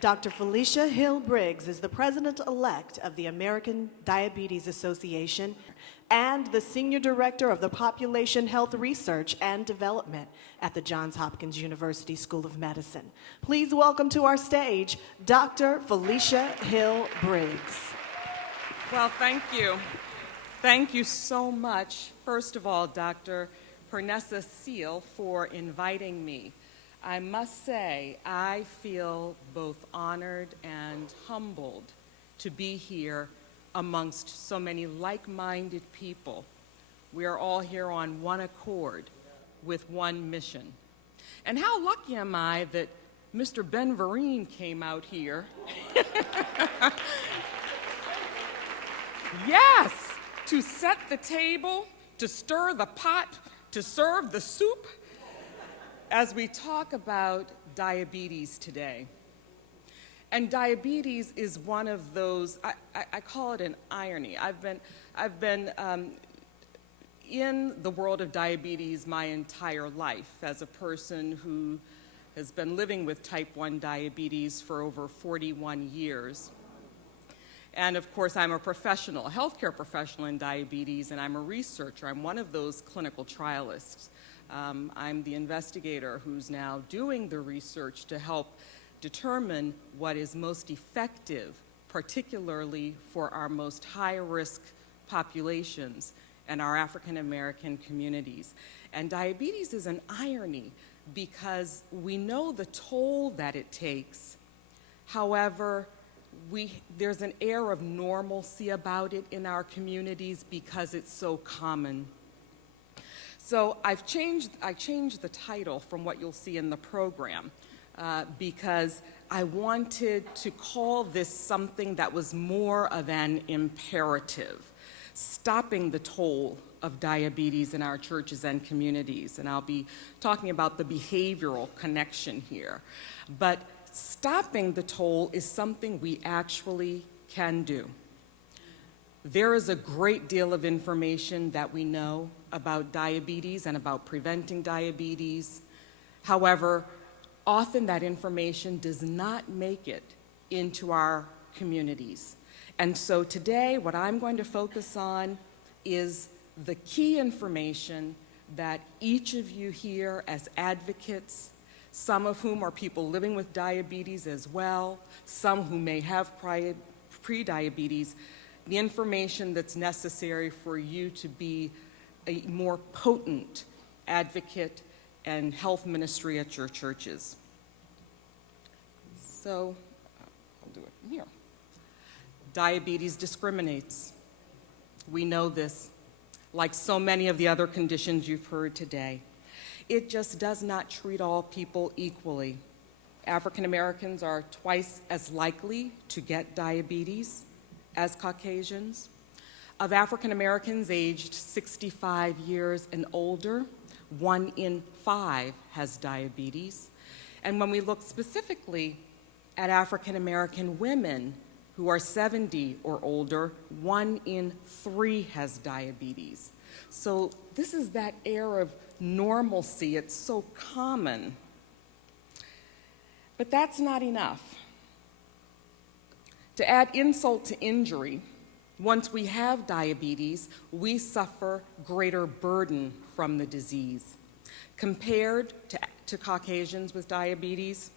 Dr. Felicia Hill Briggs is the president-elect of the American Diabetes Association and the senior director of the Population Health Research and Development at the Johns Hopkins University School of Medicine. Please welcome to our stage, Dr. Felicia Hill Briggs. Well, thank you. Thank you so much, first of all, Dr. Pernessa Seal, for inviting me. I must say, I feel both honored and humbled to be here amongst so many like-minded people. We are all here on one accord with one mission. And how lucky am I that Mr. Ben Vereen came out here. Yes, to set the table, to stir the pot, to serve the soup, as we talk about diabetes today. And diabetes is one of those, I call it an irony. I've been in the world of diabetes my entire life as a person who has been living with type 1 diabetes for over 41 years. And of course, I'm a professional, a healthcare professional in diabetes, and I'm a researcher. I'm one of those clinical trialists. I'm the investigator who's now doing the research to help determine what is most effective, particularly for our most high-risk populations and our African American communities. And diabetes is an irony because we know the toll that it takes. However, there's an air of normalcy about it in our communities because it's so common. So I changed the title from what you'll see in the program because I wanted to call this something that was more of an imperative, stopping the toll of diabetes in our churches and communities. And I'll be talking about the behavioral connection here. But stopping the toll is something we actually can do. There is a great deal of information that we know about diabetes and about preventing diabetes. However, often that information does not make it into our communities. And so today, what I'm going to focus on is the key information that each of you here as advocates, some of whom are people living with diabetes as well, some who may have pre-diabetes, the information that's necessary for you to be a more potent advocate and health ministry at your churches. So, I'll do it from here. Diabetes discriminates. We know this, like so many of the other conditions you've heard today. It just does not treat all people equally. African Americans are twice as likely to get diabetes as Caucasians. Of African Americans aged 65 years and older, 1 in 5 has diabetes. And when we look specifically at African American women who are 70 or older, 1 in 3 has diabetes. So this is that air of normalcy. It's so common. But that's not enough. To add insult to injury, once we have diabetes, we suffer greater burden from the disease. Compared to Caucasians with diabetes,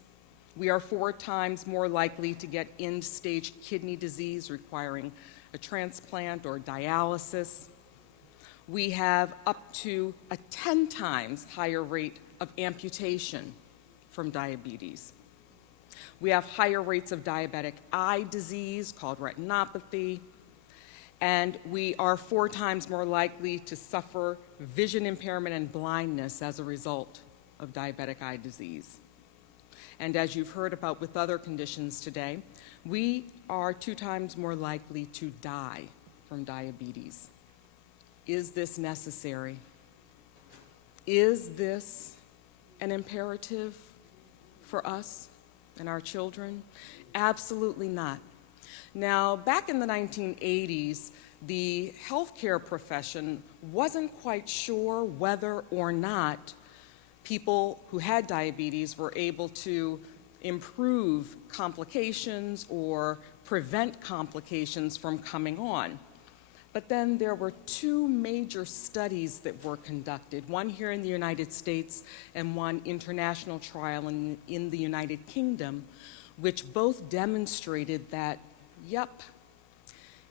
we are 4 times more likely to get end-stage kidney disease requiring a transplant or dialysis. We have up to a 10 times higher rate of amputation from diabetes. We have higher rates of diabetic eye disease called retinopathy, and we are 4 times more likely to suffer vision impairment and blindness as a result of diabetic eye disease. And as you've heard about with other conditions today, we are 2 times more likely to die from diabetes. Is this necessary? Is this an imperative for us and our children? Absolutely not. Now, back in the 1980s, the healthcare profession wasn't quite sure whether or not people who had diabetes were able to improve complications or prevent complications from coming on. But then there were two major studies that were conducted, one here in the United States and one international trial in the United Kingdom, which both demonstrated that, yep,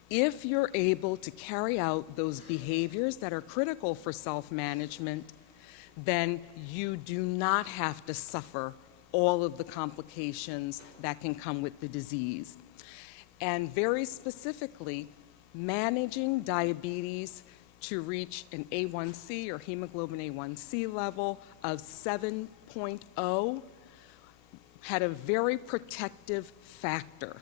if you're able to carry out those behaviors that are critical for self-management, then you do not have to suffer all of the complications that can come with the disease. And very specifically, managing diabetes to reach an A1C or hemoglobin A1C level of 7.0 had a very protective factor.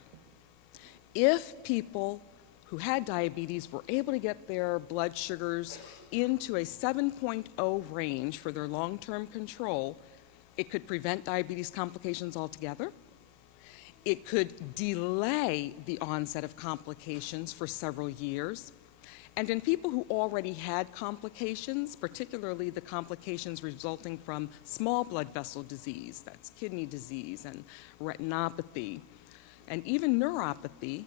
If people who had diabetes were able to get their blood sugars into a 7.0 range for their long-term control, it could prevent diabetes complications altogether. It could delay the onset of complications for several years. And in people who already had complications, particularly the complications resulting from small blood vessel disease, that's kidney disease and retinopathy, and even neuropathy,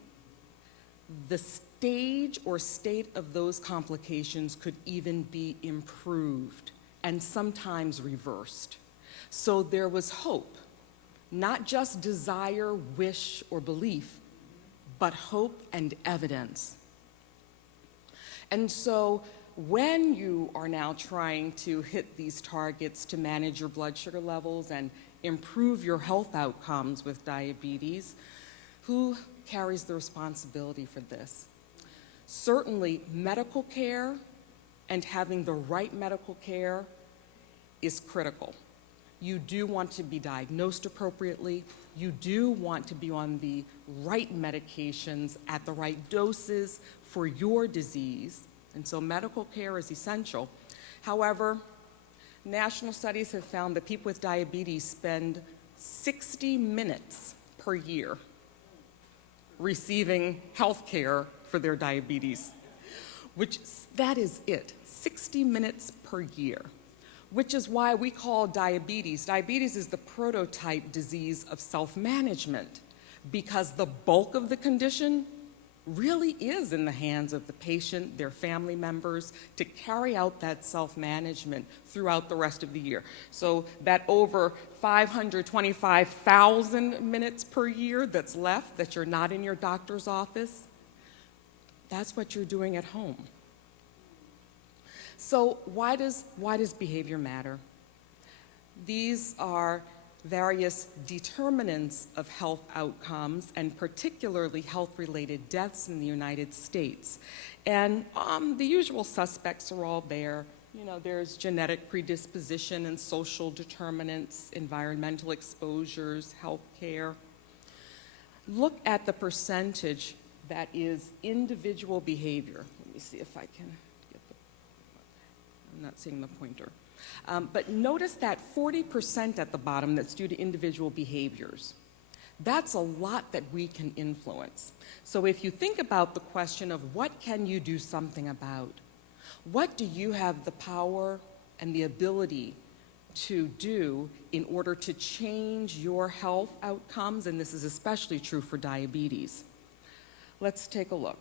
the stage or state of those complications could even be improved and sometimes reversed. So there was hope. Not just desire, wish, or belief, but hope and evidence. And so when you are now trying to hit these targets to manage your blood sugar levels and improve your health outcomes with diabetes, who carries the responsibility for this? Certainly, medical care and having the right medical care is critical. You do want to be diagnosed appropriately. You do want to be on the right medications at the right doses for your disease. And so medical care is essential. However, national studies have found that people with diabetes spend 60 minutes per year receiving health care for their diabetes, that is it, 60 minutes per year. Which is why we call diabetes. Diabetes is the prototype disease of self-management because the bulk of the condition really is in the hands of the patient, their family members, to carry out that self-management throughout the rest of the year. So that over 525,000 minutes per year that's left that you're not in your doctor's office, that's what you're doing at home. So why does behavior matter? These are various determinants of health outcomes and particularly health-related deaths in the United States. And the usual suspects are all there. You know, there's genetic predisposition and social determinants, environmental exposures, health care. Look at the percentage that is individual behavior. Let me see if I can. I'm not seeing the pointer. But notice that 40% at the bottom that's due to individual behaviors. That's a lot that we can influence. So if you think about the question of what can you do something about, what do you have the power and the ability to do in order to change your health outcomes, and this is especially true for diabetes. Let's take a look.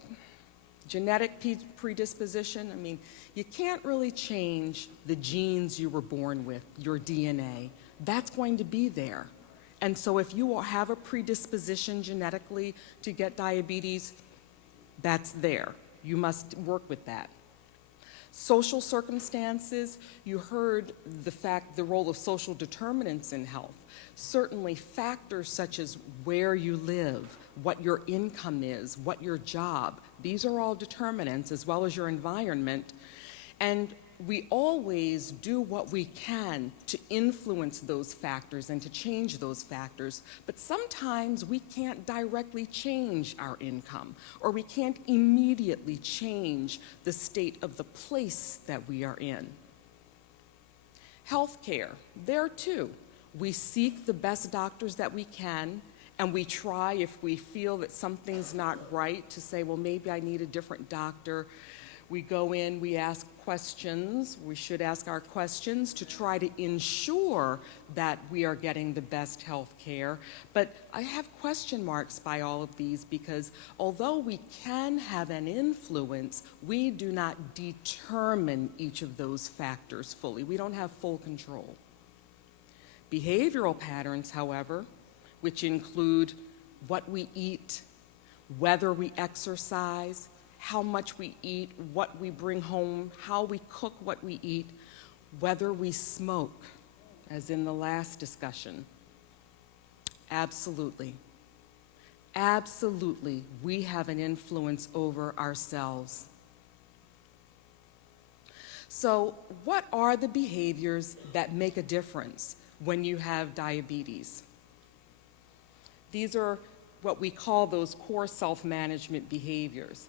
Genetic predisposition, I mean, you can't really change the genes you were born with, your DNA. That's going to be there. And so if you have a predisposition genetically to get diabetes, that's there. You must work with that. Social circumstances, you heard the role of social determinants in health. Certainly factors such as where you live, what your income is, what your job, these are all determinants as well as your environment. And we always do what we can to influence those factors and to change those factors, but sometimes we can't directly change our income, or we can't immediately change the state of the place that we are in. Healthcare, there too, we seek the best doctors that we can, and we try, if we feel that something's not right, to say, well, maybe I need a different doctor. We go in, we ask questions. We should ask our questions to try to ensure that we are getting the best health care. But I have question marks by all of these because although we can have an influence, we do not determine each of those factors fully. We don't have full control. Behavioral patterns, however, which include what we eat, whether we exercise, how much we eat, what we bring home, how we cook what we eat, whether we smoke, as in the last discussion. Absolutely. Absolutely, we have an influence over ourselves. So, what are the behaviors that make a difference when you have diabetes? These are what we call those core self-management behaviors.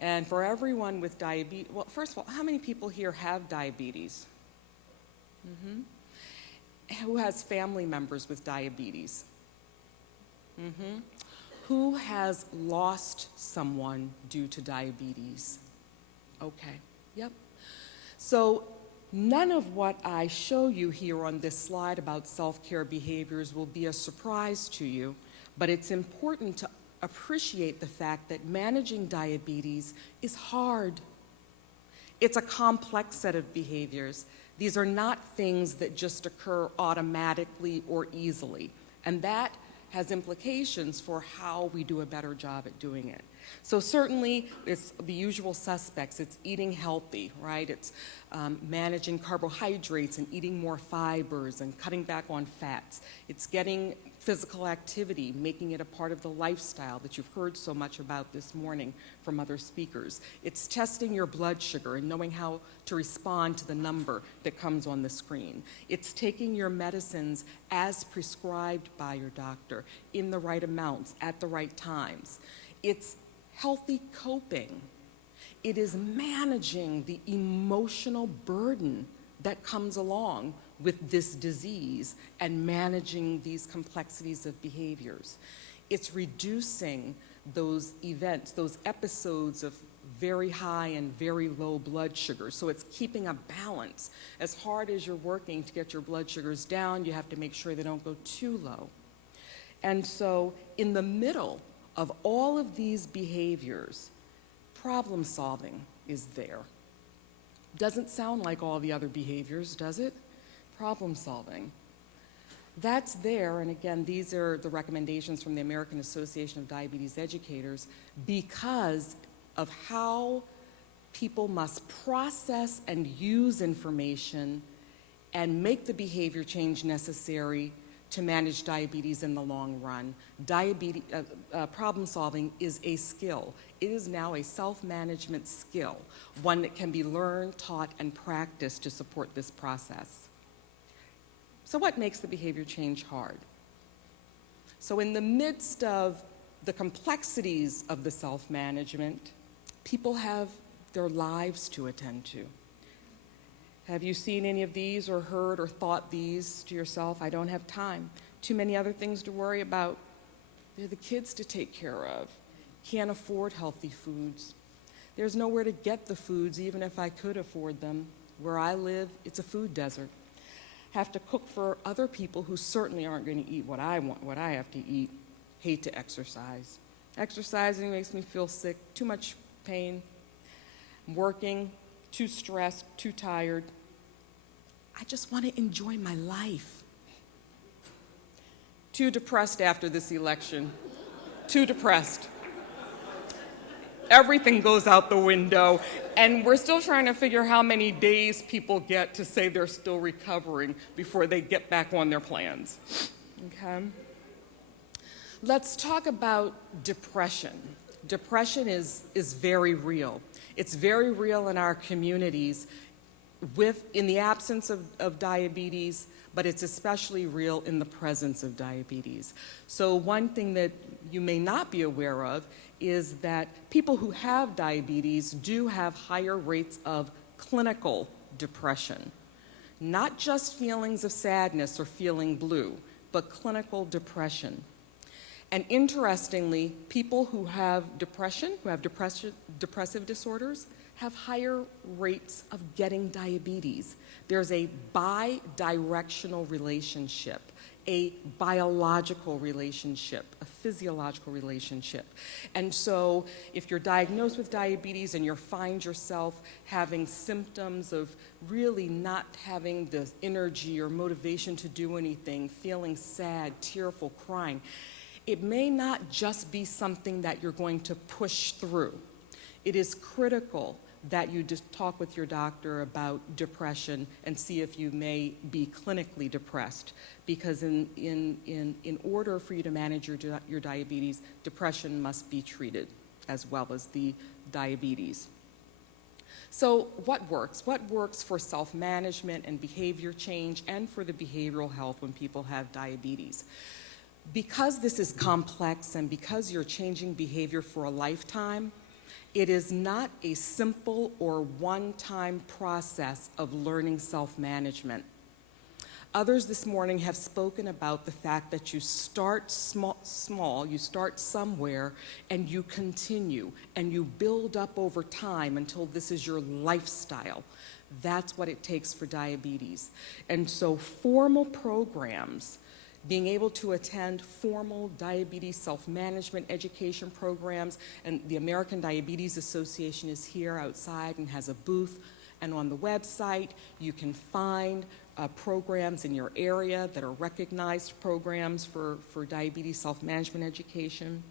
And for everyone with diabetes, well, first of all, how many people here have diabetes? Who has family members with diabetes? Who has lost someone due to diabetes? Okay, yep. So none of what I show you here on this slide about self-care behaviors will be a surprise to you, but it's important to appreciate the fact that managing diabetes is hard. It's a complex set of behaviors. These are not things that just occur automatically or easily, and that has implications for how we do a better job at doing it. So certainly, it's the usual suspects. It's eating healthy, right? It's managing carbohydrates and eating more fibers and cutting back on fats. It's getting physical activity, making it a part of the lifestyle that you've heard so much about this morning from other speakers. It's testing your blood sugar and knowing how to respond to the number that comes on the screen. It's taking your medicines as prescribed by your doctor in the right amounts at the right times. It's healthy coping. It is managing the emotional burden that comes along with this disease and managing these complexities of behaviors. It's reducing those events, those episodes of very high and very low blood sugar. So it's keeping a balance. As hard as you're working to get your blood sugars down, you have to make sure they don't go too low. And so in the middle of all of these behaviors, problem solving is there. Doesn't sound like all the other behaviors, does it? Problem solving. That's there, and again, these are the recommendations from the American Association of Diabetes Educators because of how people must process and use information and make the behavior change necessary to manage diabetes in the long run. Problem solving is a skill. It is now a self-management skill, one that can be learned, taught, and practiced to support this process. So what makes the behavior change hard? So in the midst of the complexities of the self-management, people have their lives to attend to. Have you seen any of these or heard or thought these to yourself? I don't have time. Too many other things to worry about. There are the kids to take care of. Can't afford healthy foods. There's nowhere to get the foods, even if I could afford them. Where I live, it's a food desert. Have to cook for other people who certainly aren't going to eat what I want, what I have to eat. Hate to exercise. Exercising makes me feel sick, too much pain. I'm working, too stressed, too tired. I just want to enjoy my life. Too depressed after this election. Too depressed. Everything goes out the window, and we're still trying to figure how many days people get to say they're still recovering before they get back on their plans. Okay? Let's talk about depression. Depression is very real. It's very real in our communities in the absence of diabetes, but it's especially real in the presence of diabetes. So one thing that you may not be aware of is that people who have diabetes do have higher rates of clinical depression. Not just feelings of sadness or feeling blue, but clinical depression. And interestingly, people who have depression, who have depressive disorders, have higher rates of getting diabetes. There's a bi-directional relationship, a biological relationship, a physiological relationship. And so if you're diagnosed with diabetes and you find yourself having symptoms of really not having the energy or motivation to do anything, feeling sad, tearful, crying, it may not just be something that you're going to push through. It is critical that you just talk with your doctor about depression and see if you may be clinically depressed, because in order for you to manage your diabetes, depression must be treated as well as the diabetes. So what works? What works for self-management and behavior change and for the behavioral health when people have diabetes? Because this is complex and because you're changing behavior for a lifetime, it is not a simple or one-time process of learning self-management. Others this morning have spoken about the fact that you start small, you start somewhere, and you continue, and you build up over time until this is your lifestyle. That's what it takes for diabetes. And so formal programs, being able to attend formal diabetes self-management education programs, and the American Diabetes Association is here outside and has a booth, and on the website you can find programs in your area that are recognized programs for diabetes self-management education.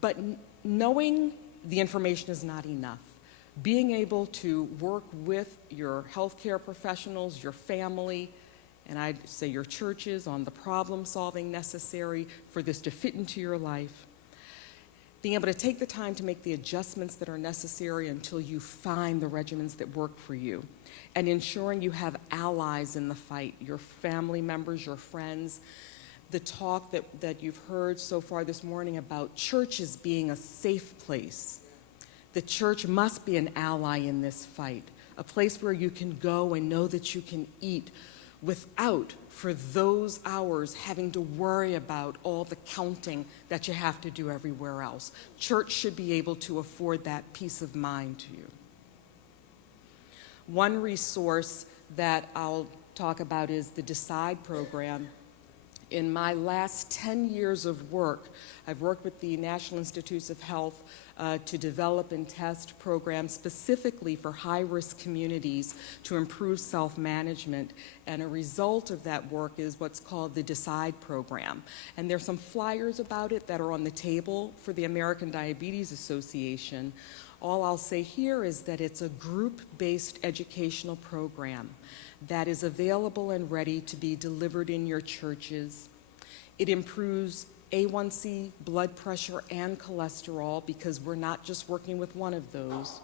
But knowing the information is not enough. Being able to work with your healthcare professionals, your family, and I'd say your churches on the problem solving necessary for this to fit into your life. Being able to take the time to make the adjustments that are necessary until you find the regimens that work for you. And ensuring you have allies in the fight, your family members, your friends. The talk that you've heard so far this morning about churches being a safe place. The church must be an ally in this fight, a place where you can go and know that you can eat without, for those hours, having to worry about all the counting that you have to do everywhere else. Church should be able to afford that peace of mind to you. One resource that I'll talk about is the DECIDE program. In my last 10 years of work, I've worked with the National Institutes of Health to develop and test programs specifically for high-risk communities to improve self-management. And a result of that work is what's called the DECIDE program. And there's some flyers about it that are on the table for the American Diabetes Association. All I'll say here is that it's a group-based educational program that is available and ready to be delivered in your churches. It improves A1C, blood pressure, and cholesterol, because we're not just working with one of those.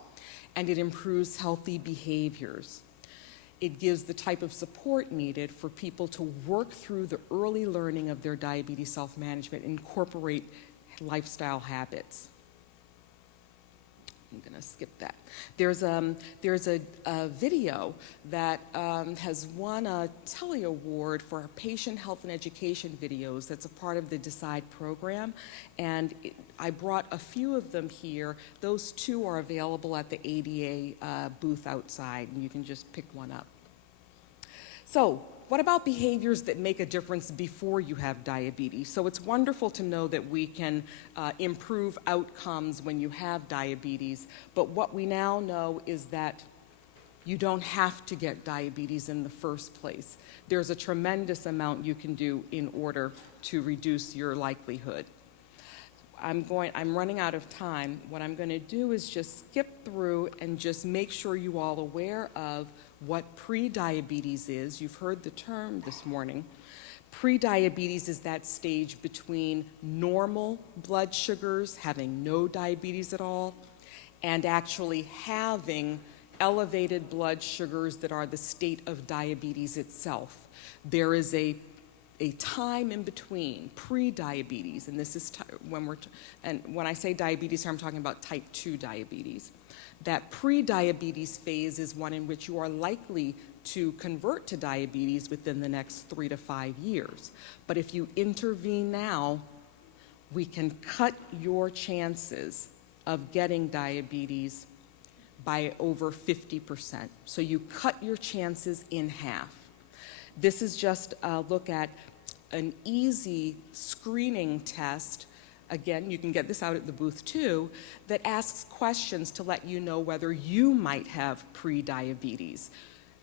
And it improves healthy behaviors. It gives the type of support needed for people to work through the early learning of their diabetes self-management, incorporate lifestyle habits. I'm going to skip that. There's a video that has won a Telly Award for patient health and education videos that's a part of the DECIDE program, and I brought a few of them here. Those two are available at the ADA booth outside, and you can just pick one up. So, what about behaviors that make a difference before you have diabetes? So it's wonderful to know that we can improve outcomes when you have diabetes, but what we now know is that you don't have to get diabetes in the first place. There's a tremendous amount you can do in order to reduce your likelihood. I'm running out of time. What I'm going to do is just skip through and just make sure you all are aware of what pre-diabetes is. You've heard the term this morning. Pre-diabetes is that stage between normal blood sugars, having no diabetes at all, and actually having elevated blood sugars that are the state of diabetes itself. There is a time in between pre-diabetes, and this is when I say diabetes, I'm talking about type 2 diabetes. That pre-diabetes phase is one in which you are likely to convert to diabetes within the next 3 to 5 years. But if you intervene now, we can cut your chances of getting diabetes by over 50%. So you cut your chances in half. This is just a look at an easy screening test. Again, you can get this out at the booth too, that asks questions to let you know whether you might have pre-diabetes.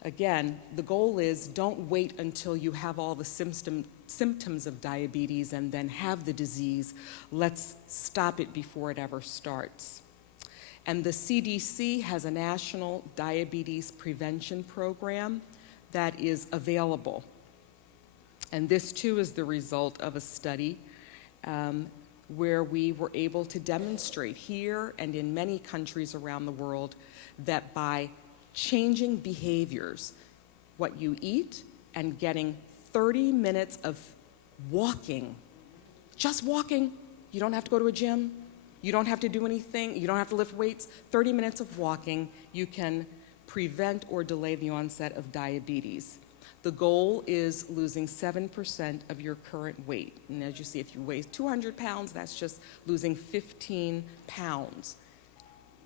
Again, the goal is don't wait until you have all the symptoms of diabetes and then have the disease. Let's stop it before it ever starts. And the CDC has a national diabetes prevention program that is available. And this too is the result of a study where we were able to demonstrate here and in many countries around the world that by changing behaviors, what you eat, and getting 30 minutes of walking, just walking, you don't have to go to a gym, you don't have to do anything, you don't have to lift weights, 30 minutes of walking, you can prevent or delay the onset of diabetes. The goal is losing 7% of your current weight. And as you see, if you weigh 200 pounds, that's just losing 15 pounds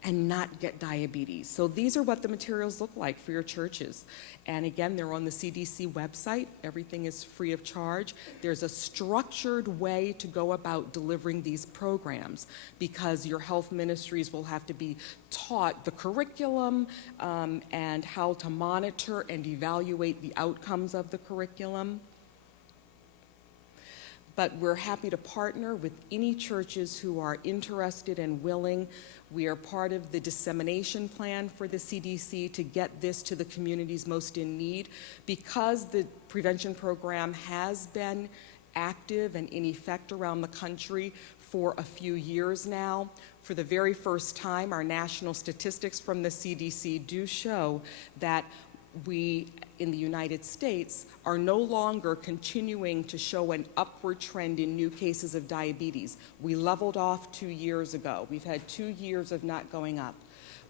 and not get diabetes. So these are what the materials look like for your churches. And again, they're on the CDC website. Everything is free of charge. There's a structured way to go about delivering these programs because your health ministries will have to be taught the curriculum and how to monitor and evaluate the outcomes of the curriculum. But we're happy to partner with any churches who are interested and willing. We are part of the dissemination plan for the CDC to get this to the communities most in need. Because the prevention program has been active and in effect around the country for a few years now, for the very first time, our national statistics from the CDC do show that we, in the United States, are no longer continuing to show an upward trend in new cases of diabetes. We leveled off 2 years ago. We've had 2 years of not going up.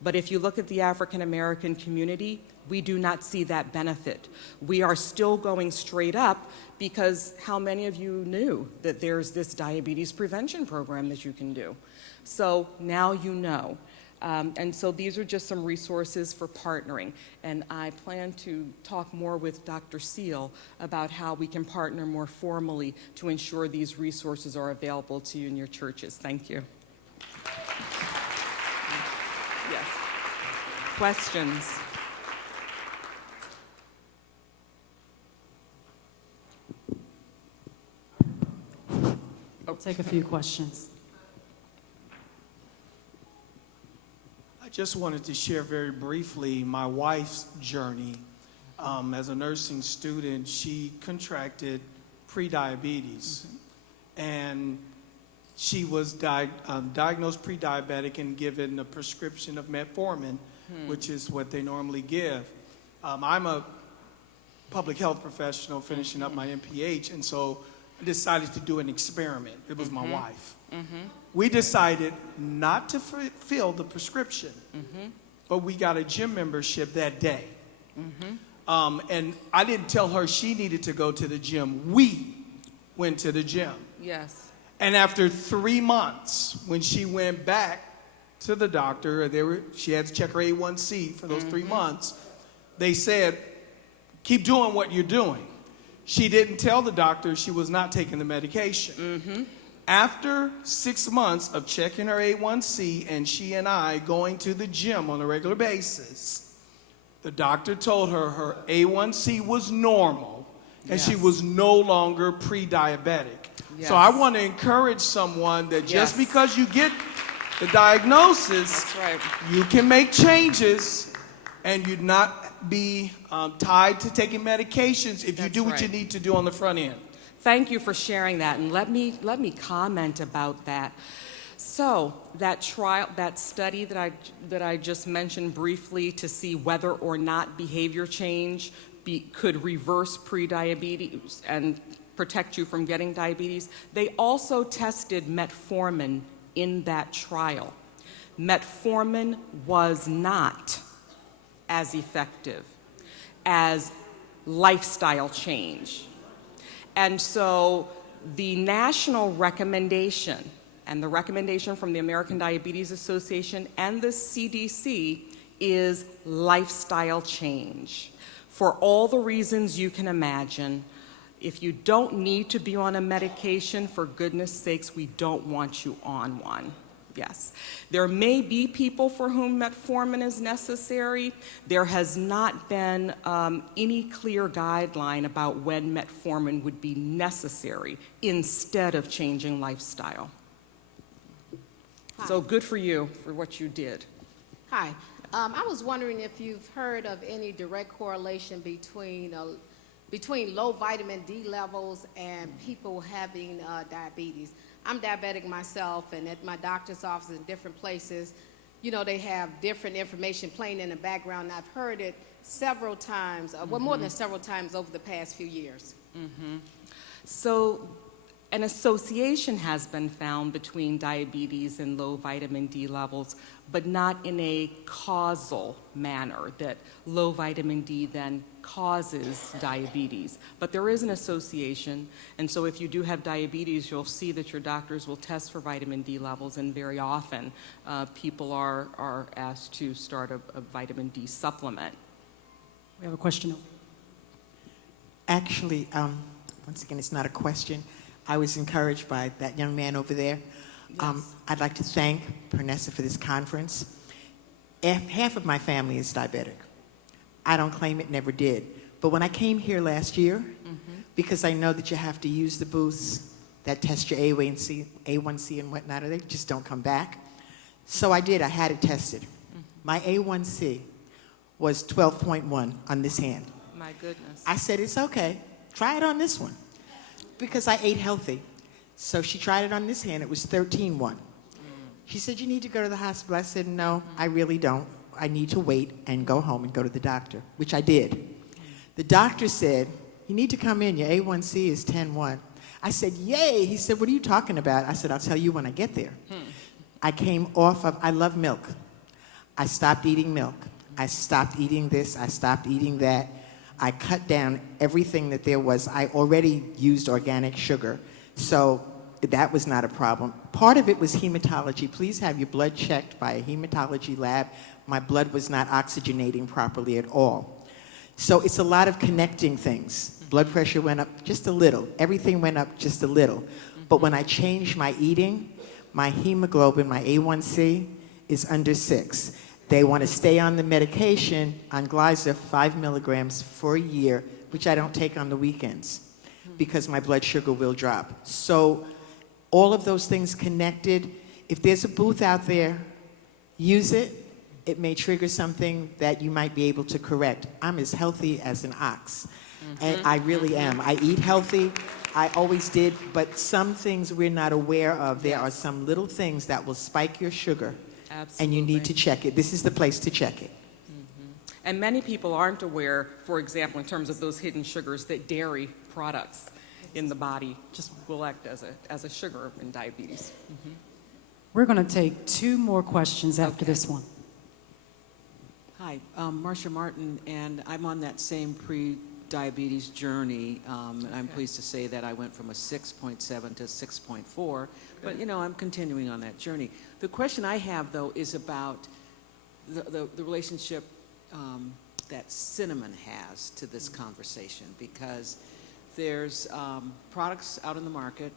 But if you look at the African American community, we do not see that benefit. We are still going straight up because how many of you knew that there's this diabetes prevention program that you can do? So now you know. And so these are just some resources for partnering. And I plan to talk more with Dr. Seal about how we can partner more formally to ensure these resources are available to you in your churches. Thank you. Yes. Questions? I'll take a few questions. I just wanted to share very briefly my wife's journey. As a nursing student, she contracted prediabetes, and she was diagnosed pre-diabetic and given a prescription of metformin, which is what they normally give. I'm a public health professional finishing up my MPH, and so I decided to do an experiment. It was my wife. We decided not to fill the prescription, but we got a gym membership that day. And I didn't tell her she needed to go to the gym. We went to the gym. Yes. And after 3 months, when she went back to the doctor, she had to check her A1C for those 3 months, they said, keep doing what you're doing. She didn't tell the doctor she was not taking the medication. After 6 months of checking her A1C and she and I going to the gym on a regular basis, the doctor told her her A1C was normal and she was no longer pre-diabetic. So I want to encourage someone that just because you get the diagnosis, you can make changes and you'd not be tied to taking medications if you do what you need to do on the front end. Thank you for sharing that, and let me comment about that. So that study that I just mentioned briefly to see whether or not behavior change could reverse prediabetes and protect you from getting diabetes, they also tested metformin in that trial. Metformin was not as effective as lifestyle change. And so the national recommendation and the recommendation from the American Diabetes Association and the CDC is lifestyle change. For all the reasons you can imagine, if you don't need to be on a medication, for goodness sakes, we don't want you on one. Yes. There may be people for whom metformin is necessary. There has not been any clear guideline about when metformin would be necessary instead of changing lifestyle. Hi. So good for you for what you did. Hi. I was wondering if you've heard of any direct correlation between low vitamin D levels and people having diabetes. I'm diabetic myself, and at my doctor's office in different places, you know, they have different information playing in the background. I've heard it several times, well, more than several times over the past few years. So an association has been found between diabetes and low vitamin D levels, but not in a causal manner, that low vitamin D then causes diabetes. But there is an association, and so if you do have diabetes, you'll see that your doctors will test for vitamin D levels, and very often people are asked to start a vitamin D supplement. We have a question. Actually, once again, it's not a question. I was encouraged by that young man over there. Yes. I'd like to thank Pernessa for this conference. Half of my family is diabetic. I don't claim it, never did. But when I came here last year, because I know that you have to use the booths that test your A1C and whatnot, or they just don't come back. So I did, I had it tested. My A1C was 12.1 on this hand. My goodness. I said, it's okay, try it on this one. Because I ate healthy. So she tried it on this hand, it was 13.1. She said, you need to go to the hospital. I said, no, I really don't. I need to wait and go home and go to the doctor, which I did. The doctor said, you need to come in, your A1C is 10.1. I said, yay. He said, what are you talking about? I said, I'll tell you when I get there. I came off of, I love milk. I stopped eating milk. I stopped eating this, I stopped eating that. I cut down everything that there was. I already used organic sugar, so that was not a problem. Part of it was hematology. Please have your blood checked by a hematology lab. My blood was not oxygenating properly at all. So it's a lot of connecting things. Blood pressure went up just a little. Everything went up just a little. But when I changed my eating, my hemoglobin, my A1C, is under 6. They want to stay on the medication, on Glyza, 5 milligrams for a year, which I don't take on the weekends because my blood sugar will drop. So all of those things connected. If there's a booth out there, use it. It may trigger something that you might be able to correct. I'm as healthy as an ox, and I really am. I eat healthy. I always did, but some things we're not aware of. There are some little things that will spike your sugar. Absolutely. And you need to check it. This is the place to check it. And many people aren't aware, for example, in terms of those hidden sugars, that dairy products in the body just will act as a sugar in diabetes. We're going to take 2 more questions after this one. Hi, Marcia Martin, and I'm on that same pre-diabetes journey. And I'm pleased to say that I went from a 6.7 to 6.4, but you know, I'm continuing on that journey. The question I have, though, is about the relationship that cinnamon has to this conversation, because there's products out in the market,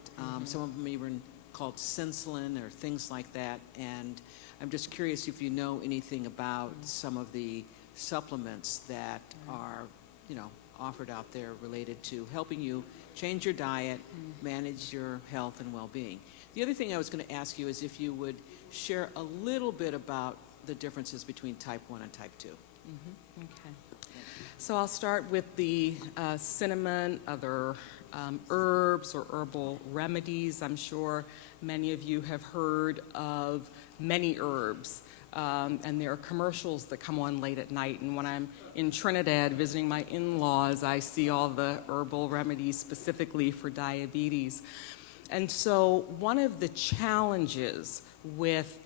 some of them even called Sensulin or things like that, and I'm just curious if you know anything about some of the supplements that are, you know, offered out there related to helping you change your diet, manage your health and well-being. The other thing I was going to ask you is if you would share a little bit about the differences between type 1 and type 2. Okay. So I'll start with the cinnamon, other herbs or herbal remedies. I'm sure many of you have heard of many herbs, and there are commercials that come on late at night. And when I'm in Trinidad visiting my in-laws, I see all the herbal remedies specifically for diabetes. And so one of the challenges with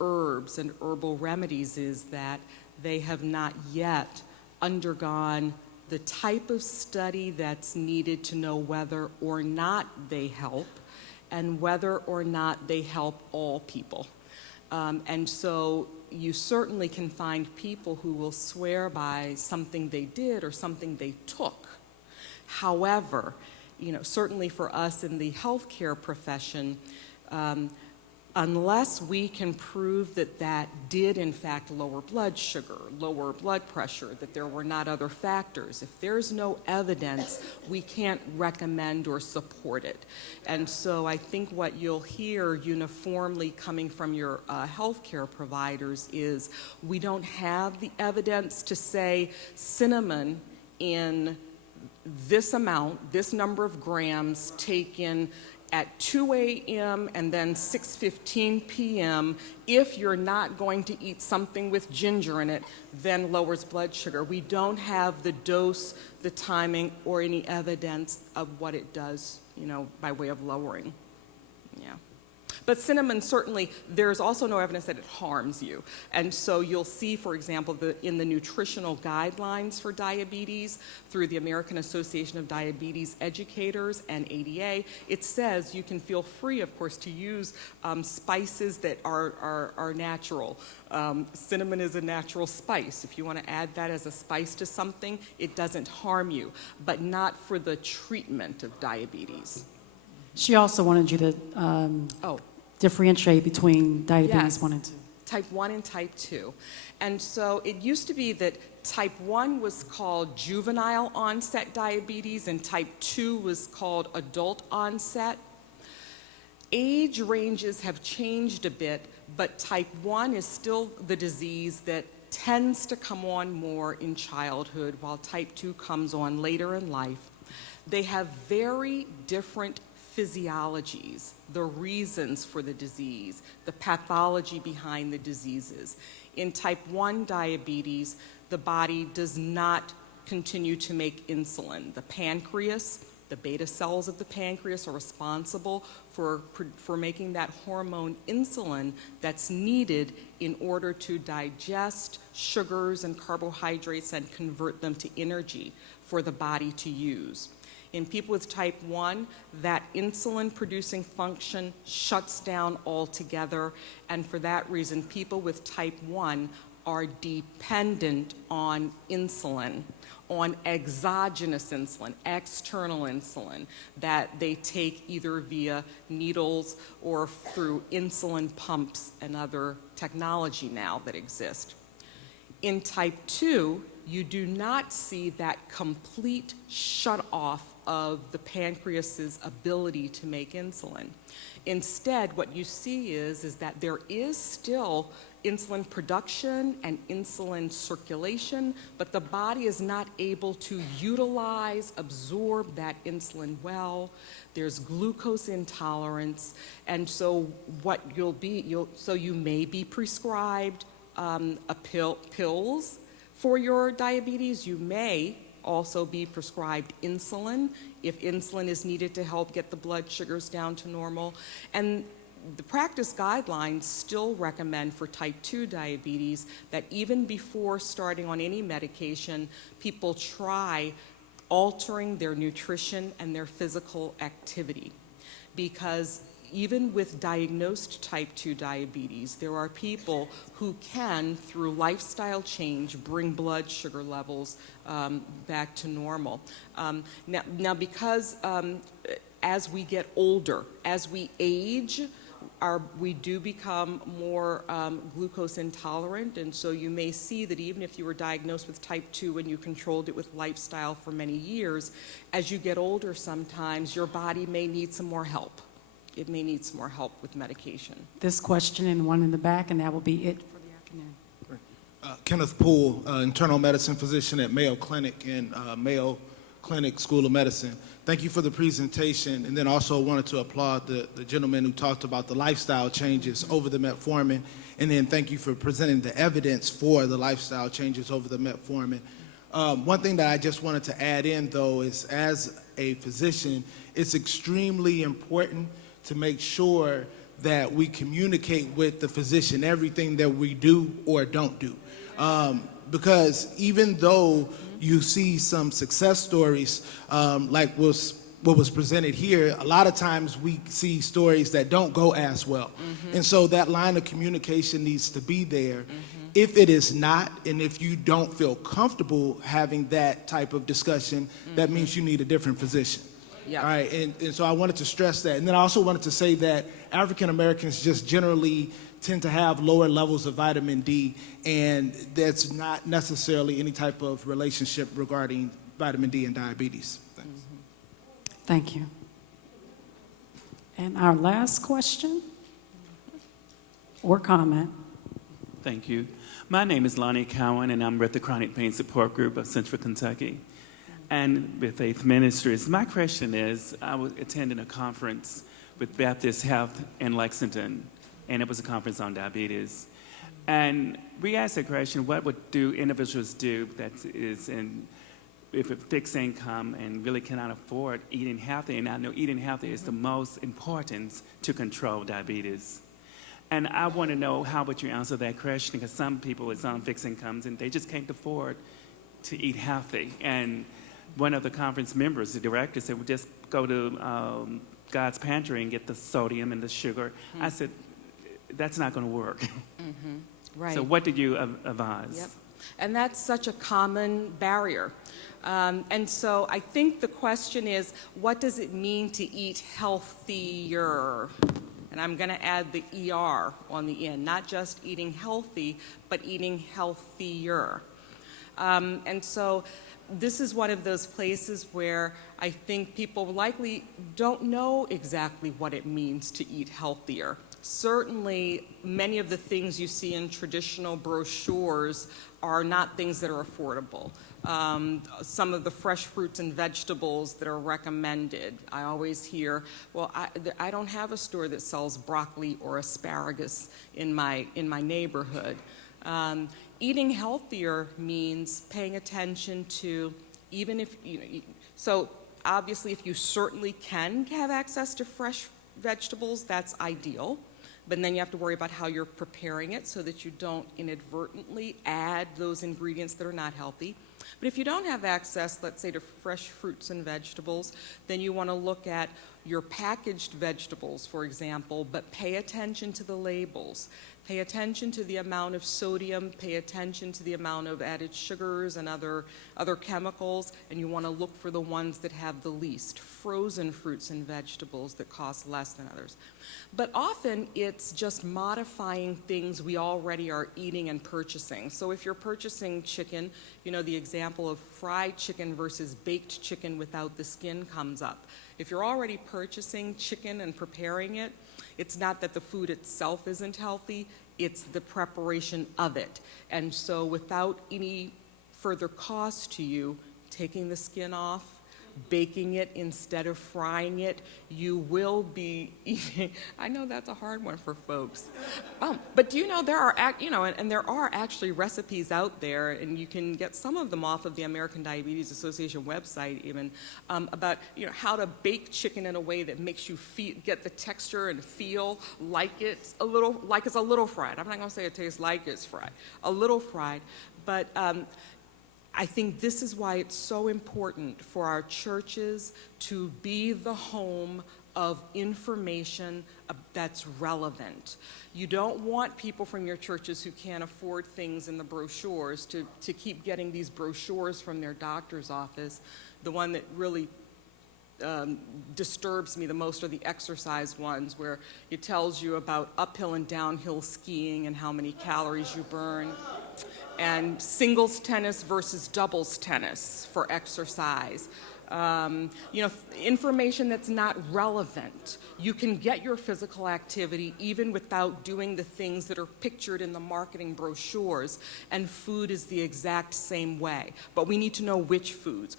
herbs and herbal remedies is that they have not yet undergone the type of study that's needed to know whether or not they help and whether or not they help all people. And so you certainly can find people who will swear by something they did or something they took. However, certainly for us in the healthcare profession, unless we can prove that that did in fact lower blood sugar, lower blood pressure, that there were not other factors, if there's no evidence, we can't recommend or support it. And so I think what you'll hear uniformly coming from your healthcare providers is we don't have the evidence to say cinnamon in this amount, this number of grams taken at 2 a.m. and then 6:15 p.m., if you're not going to eat something with ginger in it, then lowers blood sugar. We don't have the dose, the timing, or any evidence of what it does, by way of lowering. Yeah. But cinnamon, certainly, there's also no evidence that it harms you. And so you'll see, for example, in the nutritional guidelines for diabetes through the American Association of Diabetes Educators and ADA, it says you can feel free, of course, to use spices that are natural. Cinnamon is a natural spice. If you want to add that as a spice to something, it doesn't harm you, but not for the treatment of diabetes. She also wanted you to differentiate between diabetes 1 and 2. Type 1 and type 2. And so it used to be that type 1 was called juvenile onset diabetes and type 2 was called adult onset. Age ranges have changed a bit, but type 1 is still the disease that tends to come on more in childhood, while type 2 comes on later in life. They have very different physiologies, the reasons for the disease, the pathology behind the diseases. In type 1 diabetes, the body does not continue to make insulin. The pancreas, the beta cells of the pancreas are responsible for making that hormone insulin that's needed in order to digest sugars and carbohydrates and convert them to energy for the body to use. In people with type 1, that insulin-producing function shuts down altogether, and for that reason, people with type 1 are dependent on insulin, on exogenous insulin, external insulin, that they take either via needles or through insulin pumps and other technology now that exist. In type 2, you do not see that complete shut-off of the pancreas's ability to make insulin. Instead, what you see is that there is still insulin production and insulin circulation, but the body is not able to utilize, absorb that insulin well. There's glucose intolerance, and so what you may be prescribed pills for your diabetes. You may also be prescribed insulin if insulin is needed to help get the blood sugars down to normal. And the practice guidelines still recommend for type 2 diabetes that even before starting on any medication, people try altering their nutrition and their physical activity. Because even with diagnosed type 2 diabetes, there are people who can, through lifestyle change, bring blood sugar levels back to normal. Now because as we get older, as we age, we do become more glucose intolerant, and so you may see that even if you were diagnosed with type 2 and you controlled it with lifestyle for many years, as you get older sometimes your body may need some more help. It may need some more help with medication. This question and one in the back, and that will be it for the afternoon. Kenneth Poole, internal medicine physician at Mayo Clinic and Mayo Clinic School of Medicine. Thank you for the presentation, and then also wanted to applaud the gentleman who talked about the lifestyle changes over the metformin, and then thank you for presenting the evidence for the lifestyle changes over the metformin. One thing that I just wanted to add in, though, is as a physician, it's extremely important to make sure that we communicate with the physician everything that we do or don't do. Because even though you see some success stories, like was what was presented here, a lot of times we see stories that don't go as well. And so that line of communication needs to be there. If it is not, and if you don't feel comfortable having that type of discussion, that means you need a different physician. Yeah. All right, and so I wanted to stress that. And then I also wanted to say that African Americans just generally tend to have lower levels of vitamin D, and that's not necessarily any type of relationship regarding vitamin D and diabetes. Thanks. Thank you. And our last question or comment. Thank you. My name is Lonnie Cowan, and I'm with the Chronic Pain Support Group of Central Kentucky and with Faith Ministries. My question is, I was attending a conference with Baptist Health in Lexington, and it was a conference on diabetes. And we asked the question, what would individuals do that is if a fixed income and really cannot afford eating healthy? And I know eating healthy is the most important to control diabetes. And I want to know, how would you answer that question? Because some people is on fixed incomes and they just can't afford to eat healthy. And one of the conference members, the director, said, well, just go to God's Pantry and get the sodium and the sugar. I said, that's not going to work. Right. So what did you advise? Yep. And that's such a common barrier. And so I think the question is, what does it mean to eat healthier? And I'm going to add the ER on the end, not just eating healthy, but eating healthier. And so this is one of those places where I think people likely don't know exactly what it means to eat healthier. Certainly, many of the things you see in traditional brochures are not things that are affordable. Some of the fresh fruits and vegetables that are recommended, I always hear, well, I don't have a store that sells broccoli or asparagus in my neighborhood. Eating healthier means paying attention to, even if, so obviously if you certainly can have access to fresh vegetables, that's ideal. But then you have to worry about how you're preparing it so that you don't inadvertently add those ingredients that are not healthy. But if you don't have access, let's say, to fresh fruits and vegetables, then you want to look at your packaged vegetables, for example, but pay attention to the labels. Pay attention to the amount of sodium, pay attention to the amount of added sugars and other chemicals, and you want to look for the ones that have the least. Frozen fruits and vegetables that cost less than others. But often it's just modifying things we already are eating and purchasing. So if you're purchasing chicken, the example of fried chicken versus baked chicken without the skin comes up. If you're already purchasing chicken and preparing it, it's not that the food itself isn't healthy, it's the preparation of it. And so without any further cost to you, taking the skin off, baking it instead of frying it, you will be eating. I know that's a hard one for folks. But do you know there are, and there are actually recipes out there, and you can get some of them off of the American Diabetes Association website even, about how to bake chicken in a way that makes you get the texture and feel like it's a little fried. I'm not going to say it tastes like it's fried, a little fried, but I think this is why it's so important for our churches to be the home of information that's relevant. You don't want people from your churches who can't afford things in the brochures to keep getting these brochures from their doctor's office. The one that really disturbs me the most are the exercise ones, where it tells you about uphill and downhill skiing and how many calories you burn, and singles tennis versus doubles tennis for exercise. Information that's not relevant. You can get your physical activity even without doing the things that are pictured in the marketing brochures, and food is the exact same way. But we need to know which foods,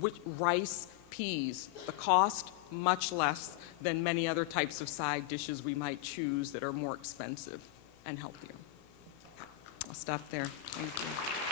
which rice, peas, the cost much less than many other types of side dishes we might choose that are more expensive and healthier. I'll stop there. Thank you.